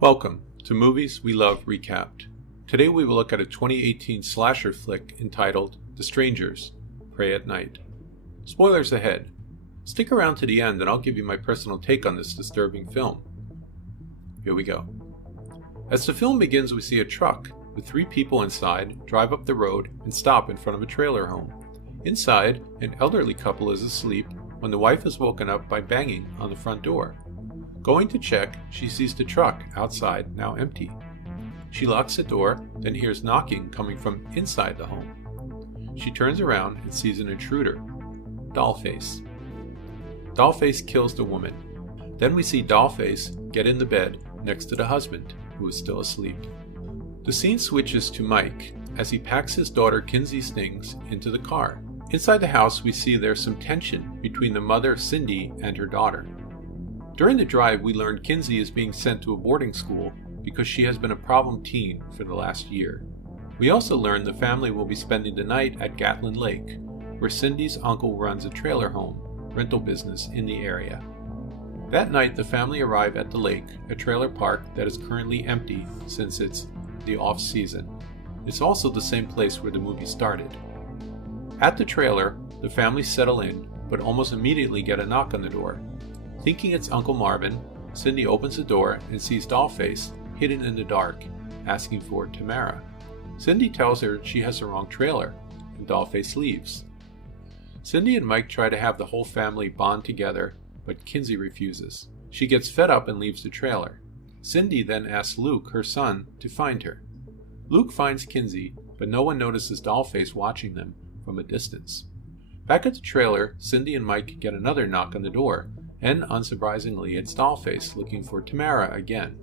Welcome to Movies We Love Recapped. Today we will look at a 2018 slasher flick entitled The Strangers, Prey at Night. Spoilers ahead. Stick around to the end and I'll give you my personal take on this disturbing film. Here we go. As the film begins, we see a truck with 3 people inside drive up the road and stop in front of a trailer home. Inside, an elderly couple is asleep when the wife is woken up by banging on the front door. Going to check, she sees the truck outside now empty. She locks the door, then hears knocking coming from inside the home. She turns around and sees an intruder, Dollface. Dollface kills the woman. Then we see Dollface get in the bed next to the husband, who is still asleep. The scene switches to Mike as he packs his daughter Kinsey's things into the car. Inside the house, we see there's some tension between the mother, Cindy, and her daughter. During the drive, we learned Kinsey is being sent to a boarding school because she has been a problem teen for the last year. We also learned the family will be spending the night at Gatlin Lake, where Cindy's uncle runs a trailer home rental business in the area. That night, the family arrive at the lake, a trailer park that is currently empty since it's the off-season. It's also the same place where the movie started. At the trailer, the family settle in, but almost immediately get a knock on the door. Thinking it's Uncle Marvin, Cindy opens the door and sees Dollface hidden in the dark, asking for Tamara. Cindy tells her she has the wrong trailer, and Dollface leaves. Cindy and Mike try to have the whole family bond together, but Kinsey refuses. She gets fed up and leaves the trailer. Cindy then asks Luke, her son, to find her. Luke finds Kinsey, but no one notices Dollface watching them from a distance. Back at the trailer, Cindy and Mike get another knock on the door, and unsurprisingly, it's Dollface looking for Tamara again.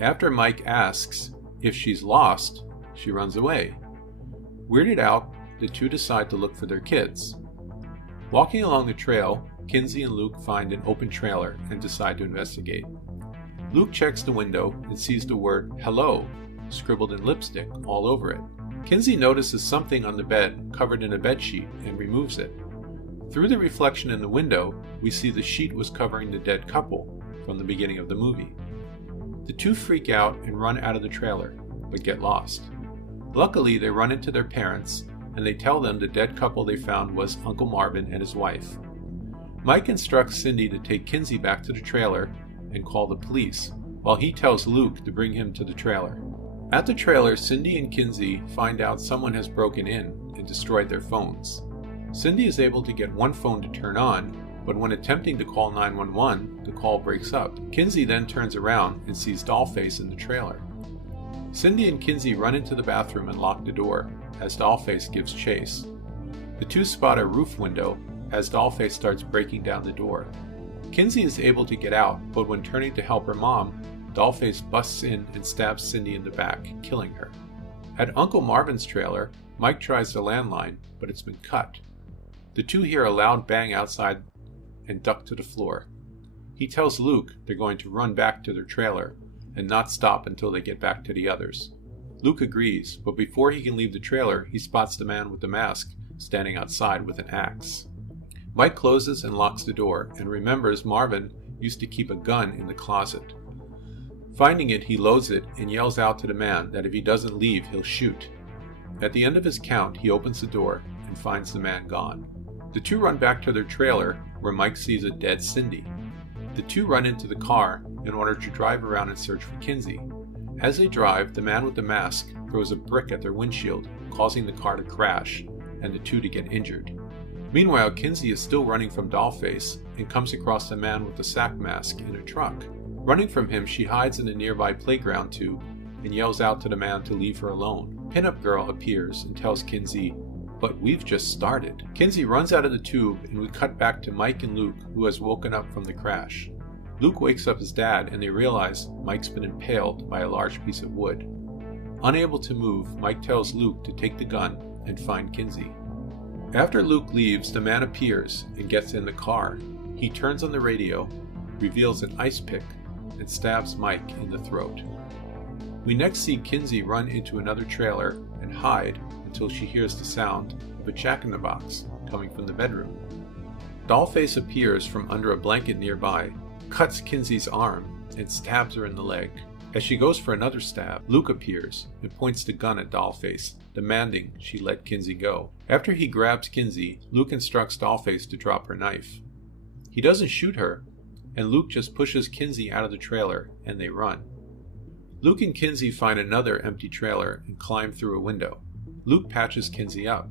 After Mike asks if she's lost, she runs away. Weirded out, the two decide to look for their kids. Walking along the trail, Kinsey and Luke find an open trailer and decide to investigate. Luke checks the window and sees the word "hello" scribbled in lipstick all over it. Kinsey notices something on the bed covered in a bedsheet and removes it. Through the reflection in the window, we see the sheet was covering the dead couple from the beginning of the movie. The two freak out and run out of the trailer, but get lost. Luckily, they run into their parents, and they tell them the dead couple they found was Uncle Marvin and his wife. Mike instructs Cindy to take Kinsey back to the trailer and call the police, while he tells Luke to bring him to the trailer. At the trailer, Cindy and Kinsey find out someone has broken in and destroyed their phones. Cindy is able to get one phone to turn on, but when attempting to call 911, the call breaks up. Kinsey then turns around and sees Dollface in the trailer. Cindy and Kinsey run into the bathroom and lock the door as Dollface gives chase. The two spot a roof window as Dollface starts breaking down the door. Kinsey is able to get out, but when turning to help her mom, Dollface busts in and stabs Cindy in the back, killing her. At Uncle Marvin's trailer, Mike tries the landline, but it's been cut. The two hear a loud bang outside and duck to the floor. He tells Luke they're going to run back to their trailer and not stop until they get back to the others. Luke agrees, but before he can leave the trailer, he spots the man with the mask standing outside with an axe. Mike closes and locks the door and remembers Marvin used to keep a gun in the closet. Finding it, he loads it and yells out to the man that if he doesn't leave, he'll shoot. At the end of his count, he opens the door and finds the man gone. The two run back to their trailer, where Mike sees a dead Cindy. The two run into the car in order to drive around and search for Kinsey. As they drive, the man with the mask throws a brick at their windshield, causing the car to crash, and the two to get injured. Meanwhile, Kinsey is still running from Dollface and comes across the man with the sack mask in a truck. Running from him, she hides in a nearby playground tube and yells out to the man to leave her alone. Pinup Girl appears and tells Kinsey, "But we've just started." Kinsey runs out of the tube and we cut back to Mike and Luke, who has woken up from the crash. Luke wakes up his dad and they realize Mike's been impaled by a large piece of wood. Unable to move, Mike tells Luke to take the gun and find Kinsey. After Luke leaves, the man appears and gets in the car. He turns on the radio, reveals an ice pick, and stabs Mike in the throat. We next see Kinsey run into another trailer and hide until she hears the sound of a jack-in-the-box coming from the bedroom. Dollface appears from under a blanket nearby, cuts Kinsey's arm, and stabs her in the leg. As she goes for another stab, Luke appears and points the gun at Dollface, demanding she let Kinsey go. After he grabs Kinsey, Luke instructs Dollface to drop her knife. He doesn't shoot her, and Luke just pushes Kinsey out of the trailer and they run. Luke and Kinsey find another empty trailer and climb through a window. Luke patches Kinsey up.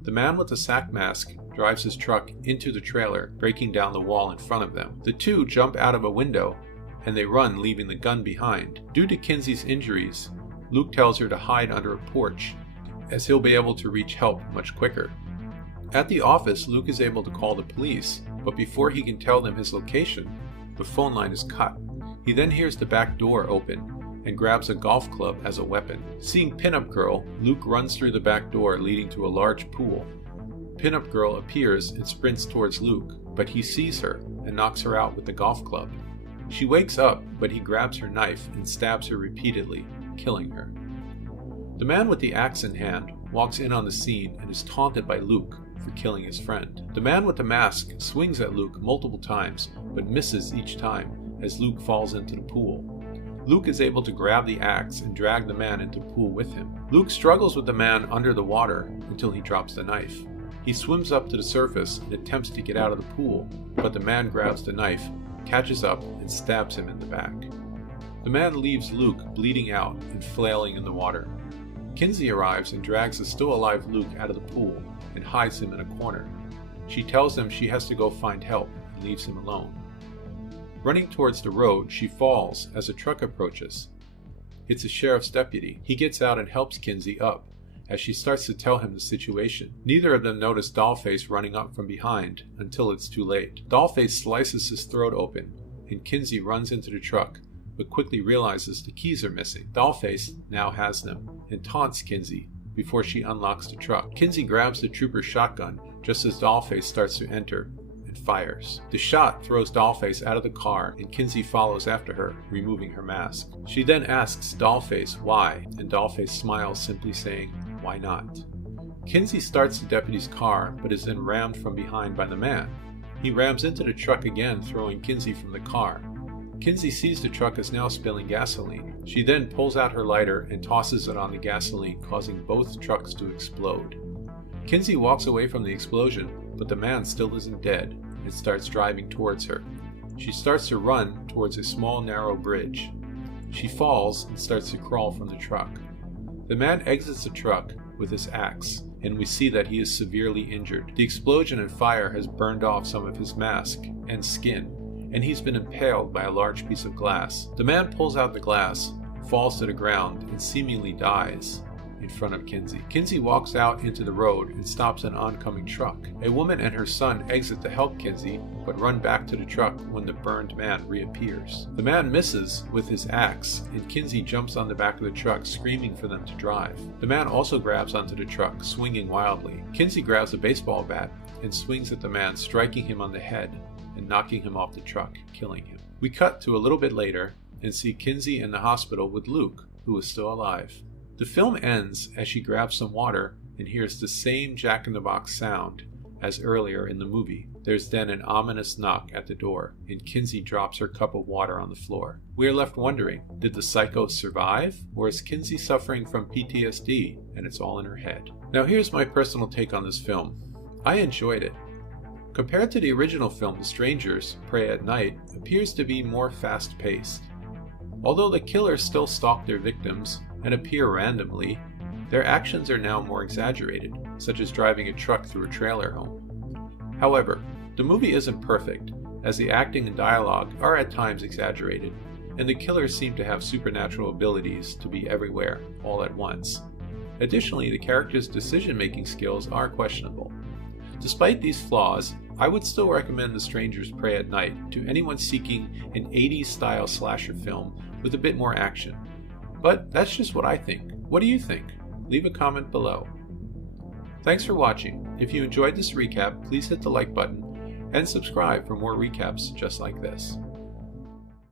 The man with the sack mask drives his truck into the trailer, breaking down the wall in front of them. The two jump out of a window and they run, leaving the gun behind. Due to Kinsey's injuries, Luke tells her to hide under a porch, as he'll be able to reach help much quicker. At the office, Luke is able to call the police, but before he can tell them his location, the phone line is cut. He then hears the back door open and grabs a golf club as a weapon. Seeing Pinup Girl, Luke runs through the back door leading to a large pool. Pinup Girl appears and sprints towards Luke, but he sees her and knocks her out with the golf club. She wakes up, but he grabs her knife and stabs her repeatedly, killing her. The man with the axe in hand walks in on the scene and is taunted by Luke for killing his friend. The man with the mask swings at Luke multiple times, but misses each time as Luke falls into the pool. Luke is able to grab the axe and drag the man into the pool with him. Luke struggles with the man under the water until he drops the knife. He swims up to the surface and attempts to get out of the pool, but the man grabs the knife, catches up, and stabs him in the back. The man leaves Luke bleeding out and flailing in the water. Kinsey arrives and drags the still alive Luke out of the pool and hides him in a corner. She tells him she has to go find help and leaves him alone. Running towards the road, she falls as a truck approaches. It's a sheriff's deputy. He gets out and helps Kinsey up as she starts to tell him the situation. Neither of them notice Dollface running up from behind until it's too late. Dollface slices his throat open and Kinsey runs into the truck, but quickly realizes the keys are missing. Dollface now has them and taunts Kinsey before she unlocks the truck. Kinsey grabs the trooper's shotgun just as Dollface starts to enter and fires. The shot throws Dollface out of the car and Kinsey follows after her, removing her mask. She then asks Dollface why, and Dollface smiles, simply saying, "Why not?" Kinsey starts the deputy's car, but is then rammed from behind by the man. He rams into the truck again, throwing Kinsey from the car. Kinsey sees the truck is now spilling gasoline. She then pulls out her lighter and tosses it on the gasoline, causing both trucks to explode. Kinsey walks away from the explosion, but the man still isn't dead and starts driving towards her. She starts to run towards a small narrow bridge. She falls and starts to crawl from the truck. The man exits the truck with his axe, and we see that he is severely injured. The explosion and fire has burned off some of his mask and skin, and he's been impaled by a large piece of glass. The man pulls out the glass, falls to the ground, and seemingly dies in front of Kinsey. Kinsey walks out into the road and stops an oncoming truck. A woman and her son exit to help Kinsey, but run back to the truck when the burned man reappears. The man misses with his axe, and Kinsey jumps on the back of the truck, screaming for them to drive. The man also grabs onto the truck, swinging wildly. Kinsey grabs a baseball bat and swings at the man, striking him on the head and knocking him off the truck, killing him. We cut to a little bit later and see Kinsey in the hospital with Luke, who is still alive. The film ends as she grabs some water and hears the same Jack-in-the-Box sound as earlier in the movie. There's then an ominous knock at the door, and Kinsey drops her cup of water on the floor. We are left wondering, did the psycho survive, or is Kinsey suffering from PTSD and it's all in her head? Now here's my personal take on this film. I enjoyed it. Compared to the original film, The Strangers, Prey at Night appears to be more fast-paced. Although the killers still stalk their victims and appear randomly, their actions are now more exaggerated, such as driving a truck through a trailer home. However, the movie isn't perfect, as the acting and dialogue are at times exaggerated, and the killers seem to have supernatural abilities to be everywhere, all at once. Additionally, the characters' decision-making skills are questionable. Despite these flaws, I would still recommend The Strangers Prey at Night to anyone seeking an 80s-style slasher film with a bit more action. But that's just what I think. What do you think? Leave a comment below. Thanks for watching. If you enjoyed this recap, please hit the like button and subscribe for more recaps just like this.